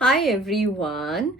Hi everyone.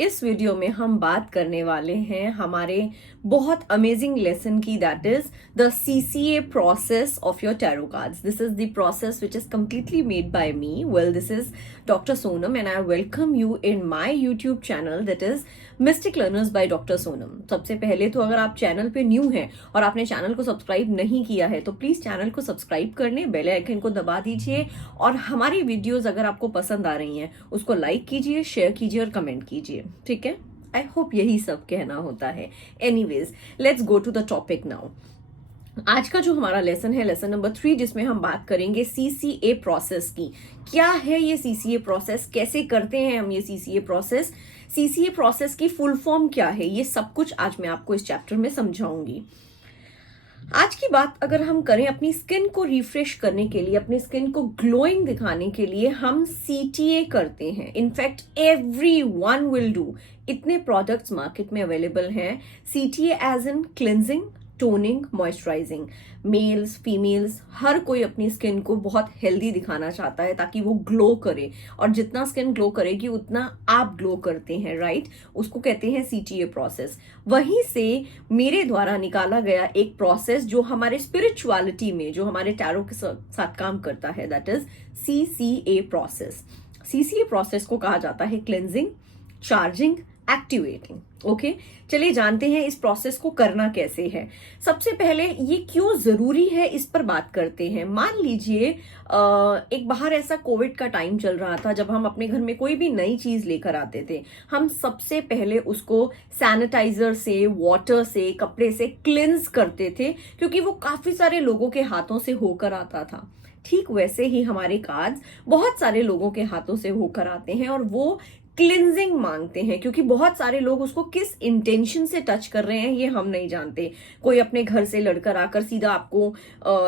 इस video में हम बात करने वाले हैं हमारे बहुत अमेजिंग लेसन की, that is the CCA process of your tarot cards. This is the process which is completely made by me. Well, this is doctor Sonam and I welcome you in my YouTube channel that is mistake learners by doctor Sonam. सबसे पहले तो अगर आप channel पे new हैं और आपने channel को सब्सक्राइब नहीं किया है तो प्लीज चैनल को सब्सक्राइब करने, बेल आइकन को दबा दीजिए और हमारी वीडियोस अगर आपको पसंद आ रही हैं उसको लाइक कीजिए, शेयर कीजिए और कमेंट कीजिए, ठीक है। आई होप यही सब कहना होता है। Anyways, let's go to the topic now. आज का जो हमारा लेसन है, लेसन नंबर 3, जिसमें हम बात करेंगे CCA प्रोसेस की। क्या है ये CCA प्रोसेस, कैसे करते हैं हम ये CCA प्रोसेस, CCA प्रोसेस की फुल फॉर्म क्या है, ये सब कुछ आज मैं आपको इस चैप्टर में समझाऊंगी। आज की बात अगर हम करें अपनी स्किन को रिफ्रेश करने के लिए, अपनी स्किन को ग्लोइंग दिखाने के लिए हम CTA करते हैं। In fact everyone will do. इतने प्रोडक्ट्स मार्केट में अवेलेबल हैं। CTA as in cleansing, toning, moisturising. Males, females, हर कोई अपनी स्किन को बहुत हेल्दी दिखाना चाहता है ताकि वो ग्लो करे, और जितना स्किन ग्लो करेगी उतना आप ग्लो करते हैं, राइट। उसको कहते हैं CTA प्रोसेस। वहीं से मेरे द्वारा निकाला गया एक प्रोसेस जो हमारे स्पिरिचुअलिटी में, जो हमारे टैरो के साथ काम करता है, that is CCA process. CCA process को कहा जाता है क्लेंजिंग, चार्जिंग, एक्टिवेटिंग। ओके, चलिए जानते हैं इस प्रोसेस को करना कैसे है। सबसे पहले ये क्यों जरूरी है इस पर बात करते हैं। मान लीजिए एक बाहर ऐसा कोविड का टाइम चल रहा था जब हम अपने घर में कोई भी नई चीज लेकर आते थे, हम सबसे पहले उसको सैनिटाइजर से, वाटर से, कपड़े से क्लिंस करते थे, क्योंकि वो काफी सारे लोगों के हाथों से होकर आता था। ठीक वैसे ही हमारे कार्ड्स बहुत सारे लोगों के हाथों से होकर आते हैं और वो क्लिनजिंग मांगते हैं, क्योंकि बहुत सारे लोग उसको किस इंटेंशन से टच कर रहे हैं ये हम नहीं जानते। कोई अपने घर से लड़कर आकर सीधा आपको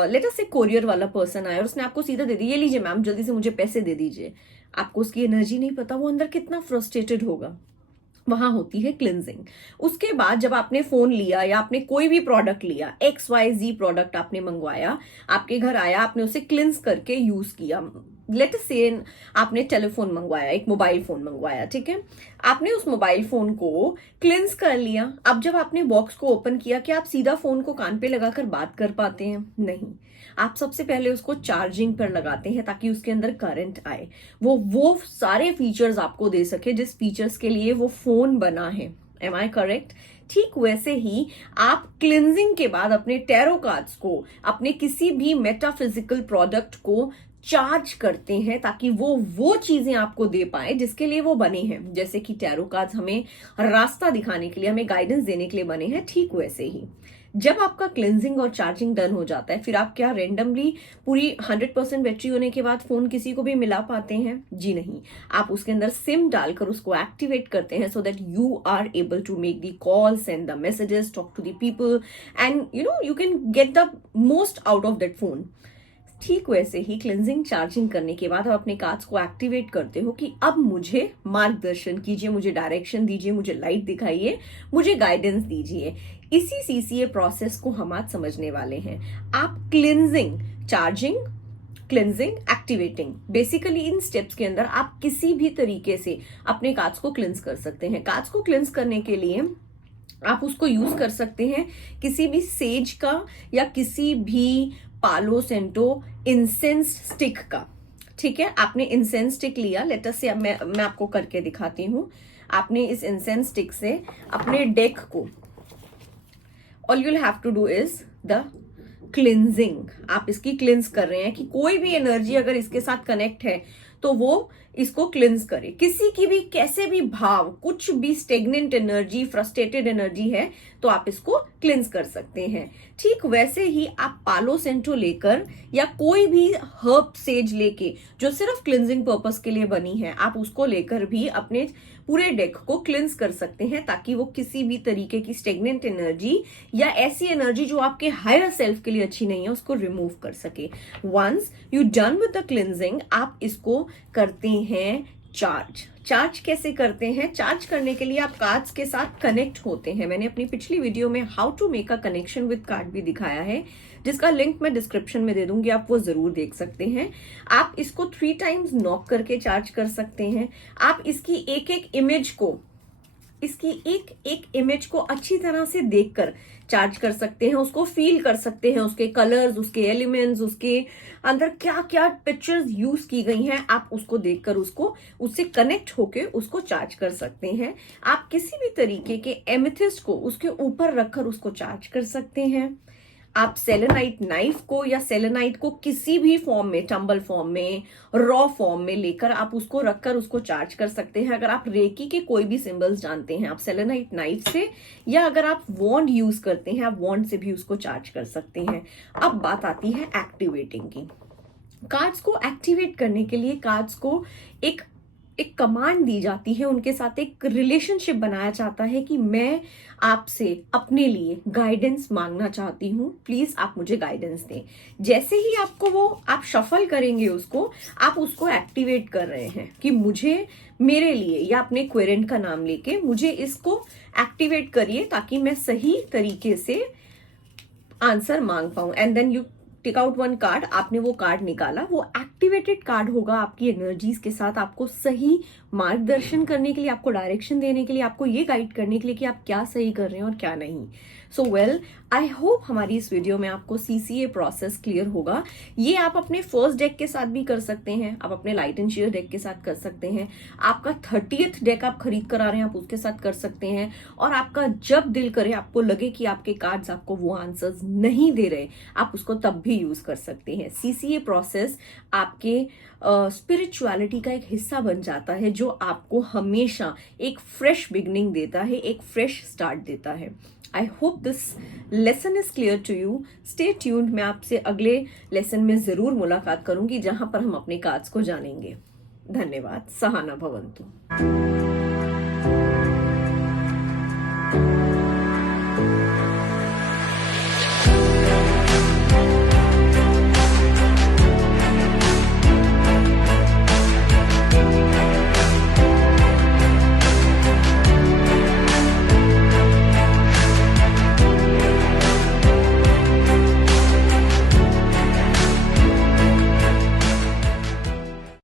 लेट अस से कोरियर वाला पर्सन आया और उसने आपको सीधा दे दी, ये लीजिए मैम, जल्दी से मुझे पैसे दे दीजिए। आपको उसकी एनर्जी नहीं पता, वो अंदर कितना फ्रस्ट्रेटेड होगा। वहां होती है क्लिनजिंग। उसके बाद जब आपने फोन लिया या आपने कोई भी प्रोडक्ट लिया, XYZ प्रोडक्ट आपने मंगवाया, आपके घर आया, आपने उसे क्लिंस करके यूज किया। लेट अस से आपने टेलीफोन मंगवाया, एक मोबाइल फोन मंगवाया, ठीक है। आपने उस मोबाइल फोन को क्लिंस कर लिया। अब जब आपने बॉक्स को ओपन किया, क्या आप सीधा फोन को कान पे लगाकर बात कर पाते हैं? नहीं। आप सबसे पहले उसको चार्जिंग पर लगाते हैं ताकि उसके अंदर करंट आए, वो सारे फीचर्स आपको दे सके जिस फीचर्स के लिए वो फोन बना है। Am I correct? ठीक वैसे ही आप क्लिनजिंग के बाद अपने टैरो कार्ड्स को, अपने किसी भी मेटाफिजिकल प्रोडक्ट को चार्ज करते हैं ताकि वो चीजें आपको दे पाए जिसके लिए वो बने हैं। जैसे कि टैरो कार्ड्स हमें रास्ता दिखाने के लिए, हमें गाइडेंस देने के लिए बने हैं, ठीक वैसे ही जब आपका क्लिनजिंग और चार्जिंग डन हो जाता है, फिर आप क्या रेंडमली पूरी 100% बैटरी होने के बाद फोन किसी को भी मिला पाते हैं? जी नहीं। आप उसके अंदर सिम डालकर उसको एक्टिवेट करते हैं so that you are able to make the call, send the messages, talk to the people and you can get the most out of that phone. ठीक वैसे ही क्लिनजिंग, चार्जिंग करने के बाद आप अपने कार्ड्स को एक्टिवेट करते हो कि अब मुझे मार्गदर्शन कीजिए, मुझे डायरेक्शन दीजिए, मुझे लाइट दिखाइए, मुझे गाइडेंस दीजिए। इसी CCA प्रोसेस को हम आज समझने वाले हैं। आप cleansing, charging, cleansing, activating, basically इन स्टेप्स के अंदर आप किसी भी तरीके से अपने कार्ड्स को क्लिंस कर सकते हैं। कार्ड्स को क्लिंस करने के लिए आप उसको यूज कर सकते हैं किसी भी सेज का या किसी भी पालो सेंटो इंसेंस स्टिक का, ठीक है। आपने इंसेंस स्टिक लिया, लेट अस से मैं आपको करके दिखाती हूं। आपने इस इंसेंस स्टिक से अपने डेक को, all you'll have to do is the cleansing. आप इसकी क्लिंस कर रहे हैं कि कोई भी एनर्जी अगर इसके साथ कनेक्ट है तो वो इसको क्लिंस करे। किसी की भी कैसे भी भाव, कुछ भी स्टेगनेंट एनर्जी, फ्रस्ट्रेटेड एनर्जी है तो आप इसको क्लिंस कर सकते हैं। ठीक वैसे ही आप पालो सेंटो लेकर या कोई भी हर्ब सेज लेके जो सिर्फ क्लिंजिंग पर्पस के लिए बनी है, आप उसको लेकर भी अपने पूरे डेक को क्लिंस कर सकते हैं ताकि वो किसी भी तरीके की स्टेगनेंट एनर्जी या ऐसी एनर्जी जो आपके हायर सेल्फ के लिए अच्छी नहीं है उसको रिमूव कर सके। Once you done with the cleansing, आप इसको करते हैं चार्ज कैसे करते हैं? चार्ज करने के लिए आप कार्ड्स के साथ कनेक्ट होते हैं। मैंने अपनी पिछली वीडियो में how to make a connection with card भी दिखाया है, जिसका लिंक मैं डिस्क्रिप्शन में दे दूंगी, आप वो जरूर देख सकते हैं। आप इसको 3 टाइम्स नॉक करके चार्ज कर सकते हैं। आप इसकी एक एक इमेज को अच्छी तरह से देखकर चार्ज कर सकते हैं, उसको फील कर सकते हैं, उसके कलर्स, उसके एलिमेंट्स, उसके अंदर क्या क्या पिक्चर्स यूज की गई हैं, आप उसको देखकर उससे कनेक्ट होके उसको चार्ज कर सकते हैं। आप किसी भी तरीके के एमेथिस्ट को उसके ऊपर रखकर उसको चार्ज कर सकते हैं। आप सेलेनाइट नाइफ को या सेलेनाइट को किसी भी फॉर्म में, टंबल फॉर्म में, रॉ फॉर्म में लेकर आप उसको रखकर उसको चार्ज कर सकते हैं। अगर आप रेकी के कोई भी सिंबल्स जानते हैं, आप सेलेनाइट नाइफ से, या अगर आप वॉन्ड यूज करते हैं, आप वॉन्ड से भी उसको चार्ज कर सकते हैं। अब बात आती है एक्टिवेटिंग की। कार्ड्स को एक्टिवेट करने के लिए कार्ड्स को एक कमांड दी जाती है, उनके साथ एक रिलेशनशिप बनाया जाता है कि मैं आपसे अपने लिए गाइडेंस मांगना चाहती हूँ, प्लीज आप मुझे गाइडेंस दें। जैसे ही आपको वो आप शफल करेंगे उसको, आप उसको एक्टिवेट कर रहे हैं कि मुझे, मेरे लिए, या अपने क्वेरेंट का नाम लेके मुझे इसको एक्टिवेट करिए ताकि मैं सही तरीके से आंसर मांग पाऊं। And then you take out one card, आपने वो कार्ड निकाला, वो एक्टिवेटेड कार्ड होगा आपकी एनर्जीज के साथ, आपको सही मार्गदर्शन करने के लिए, आपको डायरेक्शन देने के लिए, आपको ये गाइड करने के लिए कि आप क्या सही कर रहे हैं और क्या नहीं। सो वेल, आई होप हमारी इस वीडियो में आपको CCA प्रोसेस क्लियर होगा। ये आप अपने फर्स्ट डेक के साथ भी कर सकते हैं, आप अपने लाइट एंड शेयर डेक के साथ कर सकते हैं, आपका 30th डेक आप खरीद कर आ रहे हैं, आप उसके साथ कर सकते हैं, और आपका जब दिल करे, आपको लगे कि आपके कार्ड्स आपको वो आंसर्स नहीं दे रहे, आप उसको तब भी यूज कर सकते हैं। CCA प्रोसेस आपके स्पिरिचुअलिटी का एक हिस्सा बन जाता है, जो आपको हमेशा एक फ्रेश बिगनिंग देता है, एक फ्रेश स्टार्ट देता है। I hope this lesson is clear to you. Stay tuned, मैं आपसे अगले लेसन में जरूर मुलाकात करूंगी, जहां पर हम अपने कार्ड्स को जानेंगे। धन्यवाद। सहाना भवंतु।